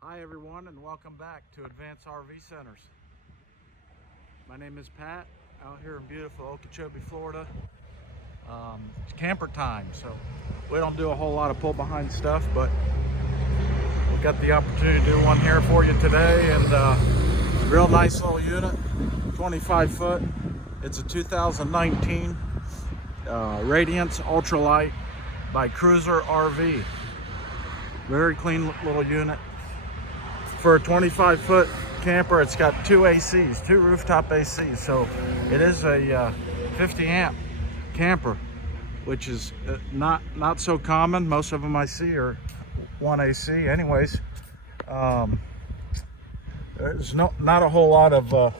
Hi everyone, and welcome back to Advanced RV Centers. My name is Pat, out here in beautiful Okeechobee, Florida. It's camper time, so we don't do a whole lot of pull behind stuff, but we've got the opportunity to do one here for you today. And real nice little unit, 25 foot. It's a 2019 Radiance Ultralight by Cruiser RV. Very clean little unit. For a 25 foot camper, it's got two ACs, two rooftop ACs. So it is a 50 amp camper, which is not so common. Most of them I see are one AC. Anyways, there's not a whole lot of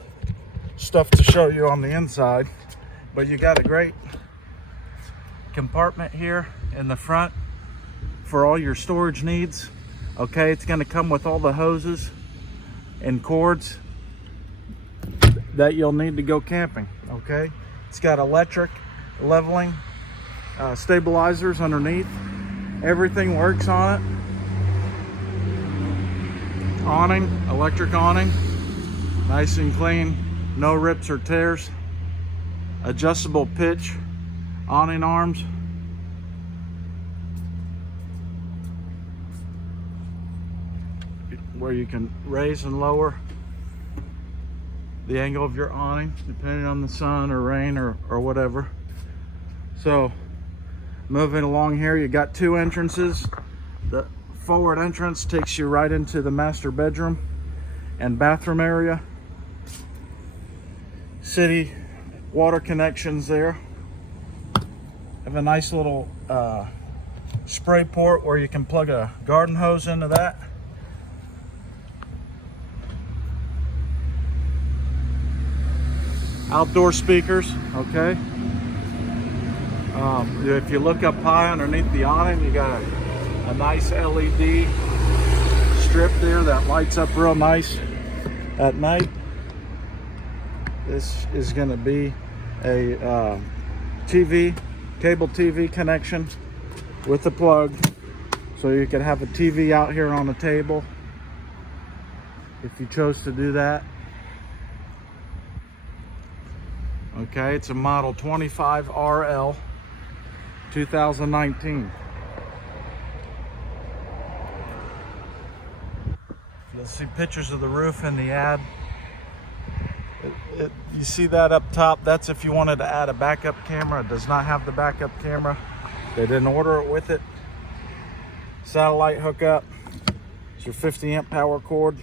stuff to show you on the inside, but you got a great compartment here in the front for all your storage needs. Okay, it's going to come with all the hoses and cords that you'll need to go camping. Okay, it's got electric leveling stabilizers underneath. Everything works on it. Awning, electric awning, nice and clean, no rips or tears. Adjustable pitch awning arms. Where you can raise and lower the angle of your awning depending on the sun or rain or whatever. So moving along here, you got two entrances. The forward entrance takes you right into the master bedroom and bathroom area. City water connections there. Have a nice little spray port where you can plug a garden hose into that. Outdoor speakers, okay. If you look up high underneath the awning, you got a nice LED strip there that lights up real nice at night. This is going to be a cable TV connection with a plug, so you could have a TV out here on the table if you chose to do that. Okay, it's a model 25RL 2019. You'll see pictures of the roof in the ad. You see that up top? That's if you wanted to add a backup camera. It does not have the backup camera. They didn't order it with it. Satellite hookup. It's your 50 amp power cord.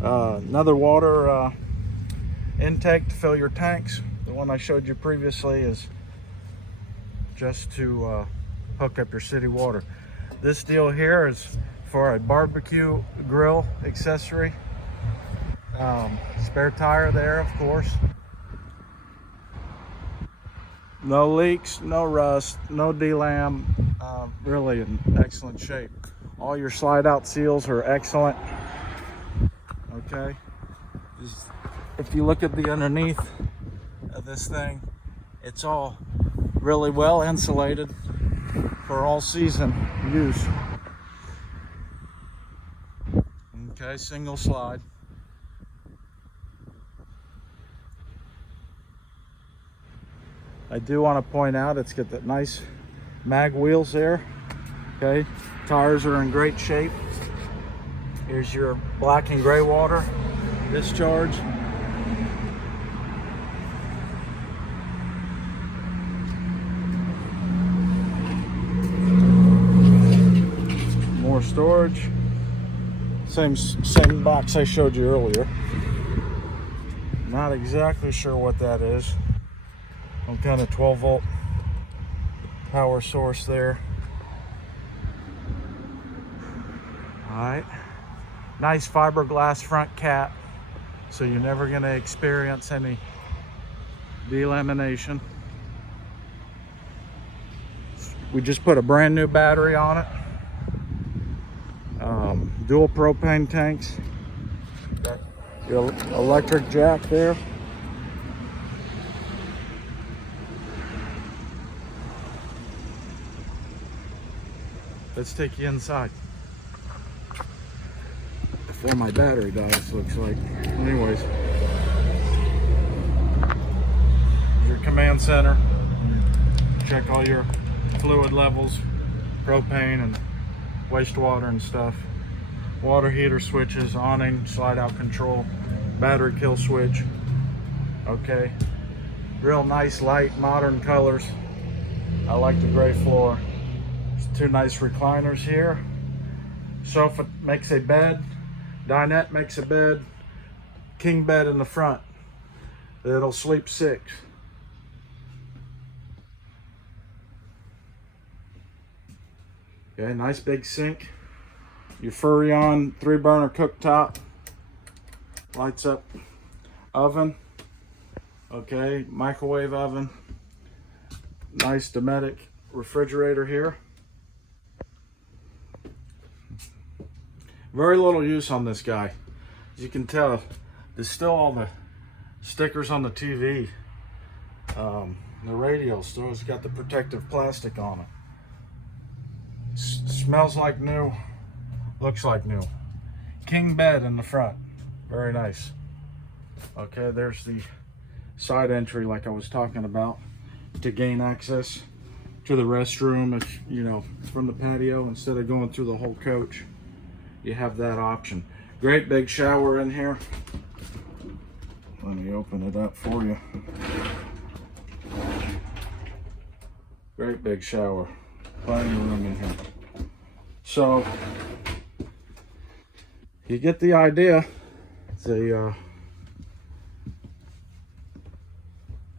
Another water intake to fill your tanks. The one I showed you previously is just to hook up your city water. This deal here is for a barbecue grill accessory. Spare tire there, of course. No leaks, no rust, no delam. Really in excellent shape. All your slide out seals are excellent. Okay, if you look at the underneath of this thing, it's all really well insulated for all season use. Okay, single slide. I do want to point out it's got that nice mag wheels there. Okay, tires are in great shape. Here's your black and gray water discharge. More storage. Same box I showed you earlier. Not exactly sure what that is. Some kind of 12 volt power source there. All right. Nice fiberglass front cap, so you're never going to experience any delamination. We just put a brand new battery on it. Dual propane tanks. Got your electric jack there. let's take you inside. Before my battery dies, looks like. Anyways, your command center. Check all your fluid levels, propane and wastewater and stuff. Water heater switches, awning, slide out control, battery kill switch. Okay, real nice light modern colors. I like the gray floor. There's 2 nice recliners here. Sofa makes a bed. Dinette makes a bed. King bed in the front. It'll sleep 6. Okay, nice big sink. Your Furrion 3-burner cooktop. Lights up oven. Okay, microwave oven. Nice Dometic refrigerator here. Very little use on this guy. As you can tell, there's still all the stickers on the TV. The radio still has got the protective plastic on it. Smells like new, looks like new. King bed in the front, very nice. Okay, there's the side entry like I was talking about to gain access to the restroom. If you know, from the patio, instead of going through the whole coach, you have that option. Great big shower in here. Let me open it up for you. Great big shower, plenty of room in here. So you get the idea. It's a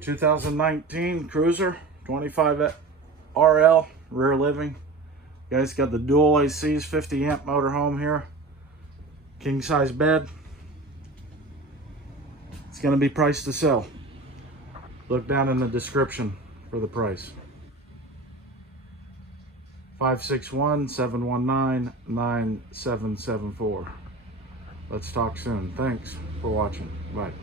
2019 Cruiser 25RL rear living. You guys got the dual ACs, 50 amp motorhome here. King size bed. It's going to be priced to sell. Look down in the description for the price. 561-719-9774. Let's talk soon. Thanks for watching. Bye.